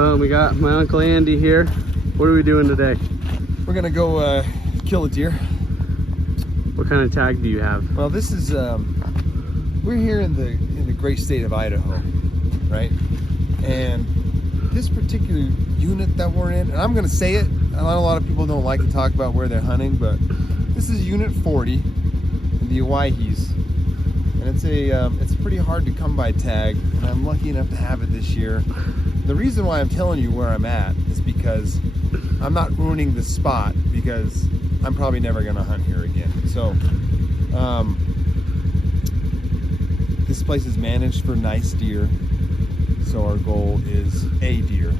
Well, we got my Uncle Andy here. What are we doing today? We're gonna go kill a deer. What kind of tag do you have? Well, this is we're here in the great state of Idaho, right? And this particular unit that we're in, and I'm gonna say it, a lot of people don't like to talk about where they're hunting, but this is Unit 40 in the Owyhees, and it's pretty hard to come by tag, and I'm lucky enough to have it this year. The reason why I'm telling you where I'm at is because I'm not ruining the spot, because I'm probably never gonna hunt here again. So this place is managed for nice deer, so our goal is a deer.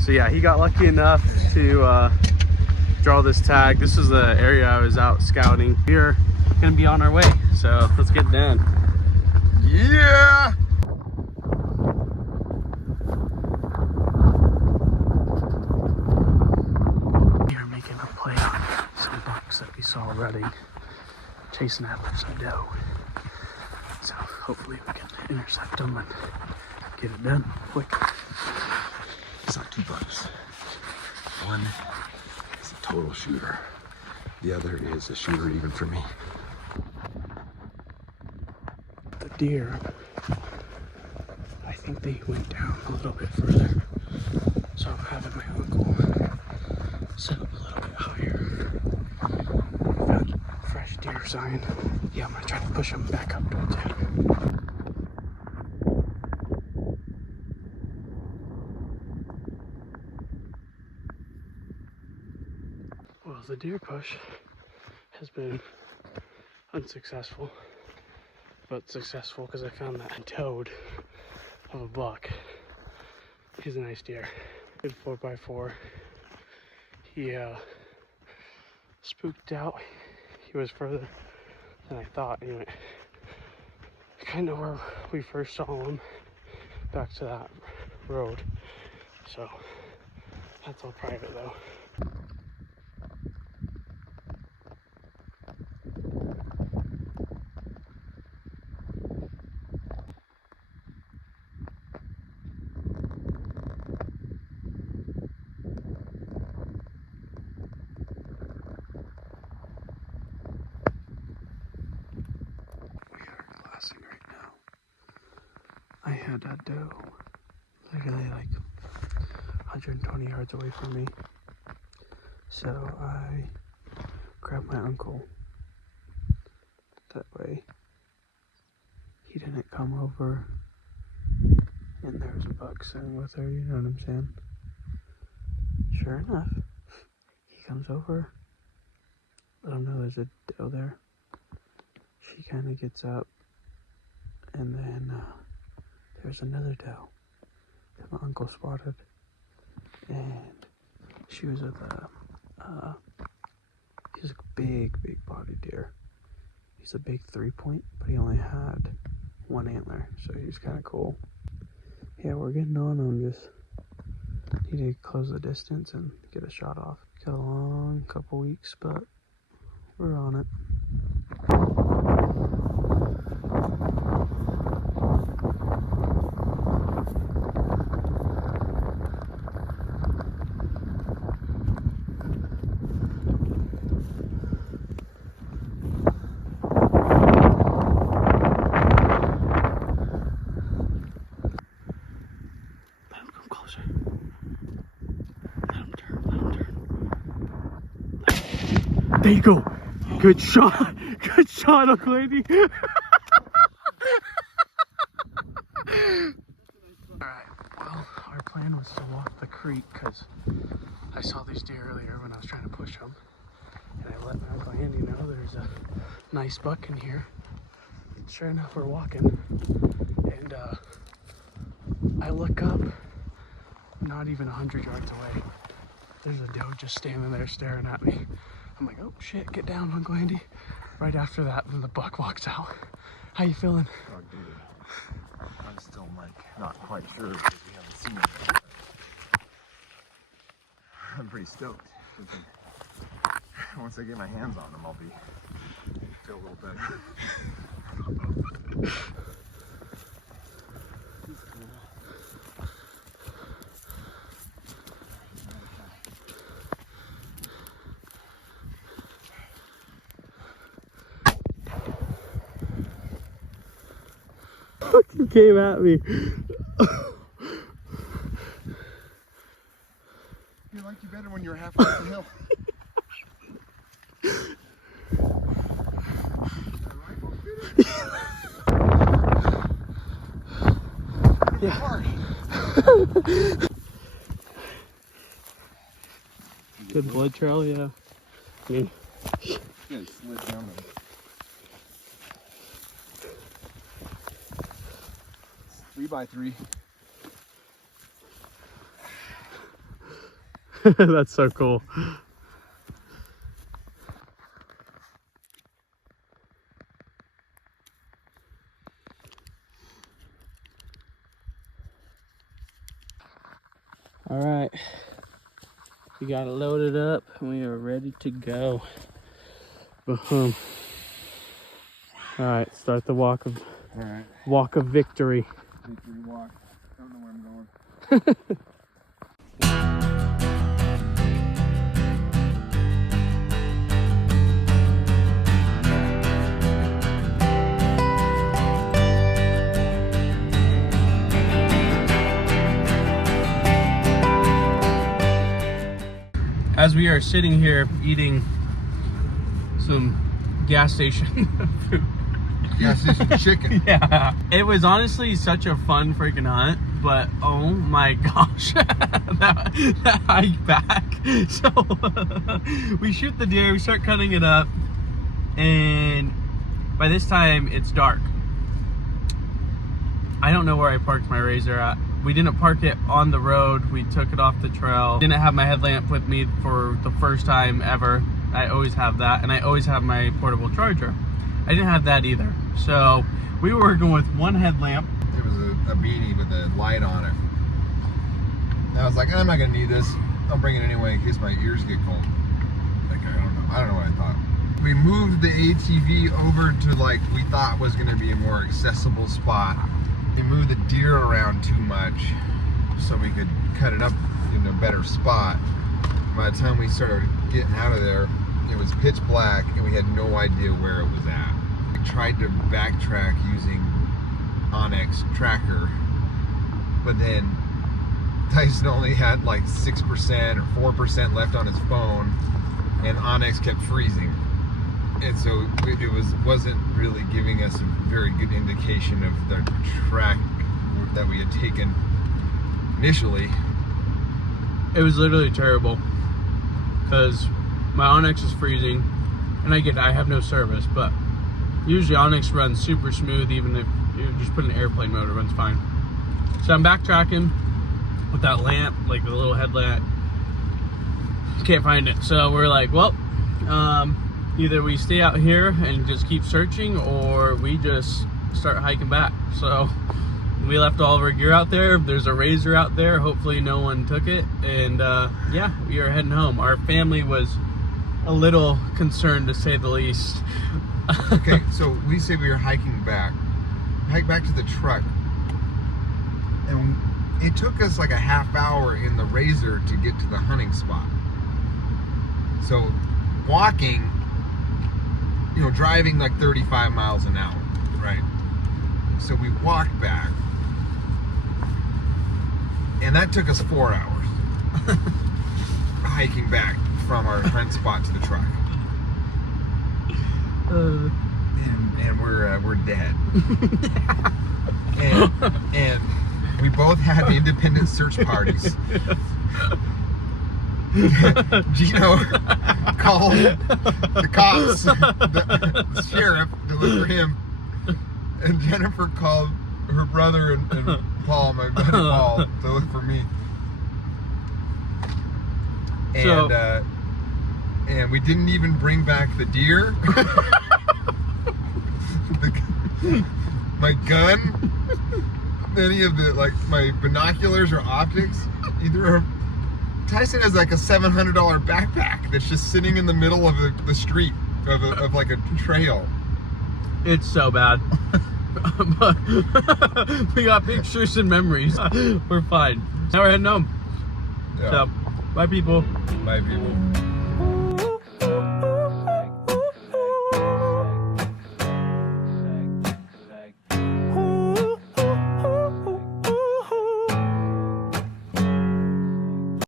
So yeah, he got lucky enough to draw this tag. This is the area I was out scouting. We're gonna be on our way, so let's get down. Yeah! We are making a play on some bucks that we saw running, chasing after some doe. So hopefully we can intercept them and get it done quick. It's not two bucks. One is a total shooter. The other is a shooter even for me. The deer, I think they went down a little bit further. So I'm having my uncle set up a little bit higher. Found fresh deer sign. Yeah, I'm gonna try to push them back up towards him. Well, the deer push has been unsuccessful, but successful because I found that toad of a buck. He's a nice deer. Good 4x4. He spooked out. He was further than I thought. Anyway, kind of where we first saw him, back to that road. So that's all private though. Right now, I had that doe literally like 120 yards away from me, so I grabbed my uncle. That way he didn't come over and there was a buck sitting with her, you know what I'm saying? Sure enough, he comes over, let him know there's a doe there. She kind of gets up, and then there's another doe that my uncle spotted, and she was with he's a big body deer. He's a big 3-point, but he only had one antler, so he's kind of cool. Yeah, we're getting on him, just need to close the distance and get a shot off. Got a long couple weeks, but we're on it. There you go. Good shot. Good shot, Uncle Andy. Alright, well, our plan was to walk the creek because I saw these deer earlier when I was trying to push them. And I let my Uncle Andy know there's a nice buck in here. Sure enough, we're walking. And I look up, not even 100 yards away. There's a doe just standing there staring at me. I'm like, oh shit, get down, Uncle Andy. Right after that, then the buck walks out. How you feeling? Oh, dude. I'm still not quite sure because we haven't seen it yet. I'm pretty stoked. Once I get my hands on them, I'll feel a little better. Fucking came at me. He liked you better when you were halfway up the hill. Yeah. Good blood trail, yeah. I mean, Good, slid down them. 3x3. that's so cool. All right, we got it loaded up and we are ready to go. Boom. All right, start the walk of victory. Victory walk. Don't know where I'm going. As we are sitting here eating some gas station food. Gas station chicken. Yeah. It was honestly such a fun freaking hunt, but oh my gosh, that hike back. So we shoot the deer, we start cutting it up, and by this time it's dark. I don't know where I parked my Razor at. We didn't park it on the road. We took it off the trail. Didn't have my headlamp with me for the first time ever. I always have that, and I always have my portable charger. I didn't have that either. So we were working with one headlamp. It was a beanie with a light on it. And I was like, I'm not gonna need this. I'll bring it anyway in case my ears get cold. Like, I don't know what I thought. We moved the ATV over to like we thought was gonna be a more accessible spot. We moved the deer around too much so we could cut it up in a better spot. By the time we started getting out of there, it was pitch black and we had no idea where it was at. We tried to backtrack using Onyx tracker, but then Tyson only had like 6% or 4% left on his phone, and Onyx kept freezing. And so it wasn't really giving us a very good indication of the track that we had taken initially. It was literally terrible because my Onyx is freezing, and I have no service, but usually Onyx runs super smooth. Even if you just put an airplane mode, it runs fine. So I'm backtracking with that lamp, like the little headlamp. Can't find it. So we're like, well, either we stay out here and just keep searching, or we just start hiking back. So we left all of our gear out there. There's a Razor out there. Hopefully no one took it. And yeah, we are heading home. Our family was a little concerned, to say the least. Okay, so we say we were hiking back. Hike back to the truck. And it took us like a half hour in the Razor to get to the hunting spot. So walking, driving like 35 miles an hour, right? So we walked back, and that took us 4 hours hiking back from our hunt spot to the truck. And we're dead. and we both had independent search parties. Gino called the cops, the sheriff, to look for him, and Jennifer called her brother and Paul, my buddy Paul, to look for me. And we didn't even bring back the deer, my gun, any of the my binoculars or optics. Tyson has like a $700 backpack that's just sitting in the middle of the street of like a trail. It's so bad. But we got pictures and memories. We're fine. Now we're heading home. Yeah. So, bye people. Bye people.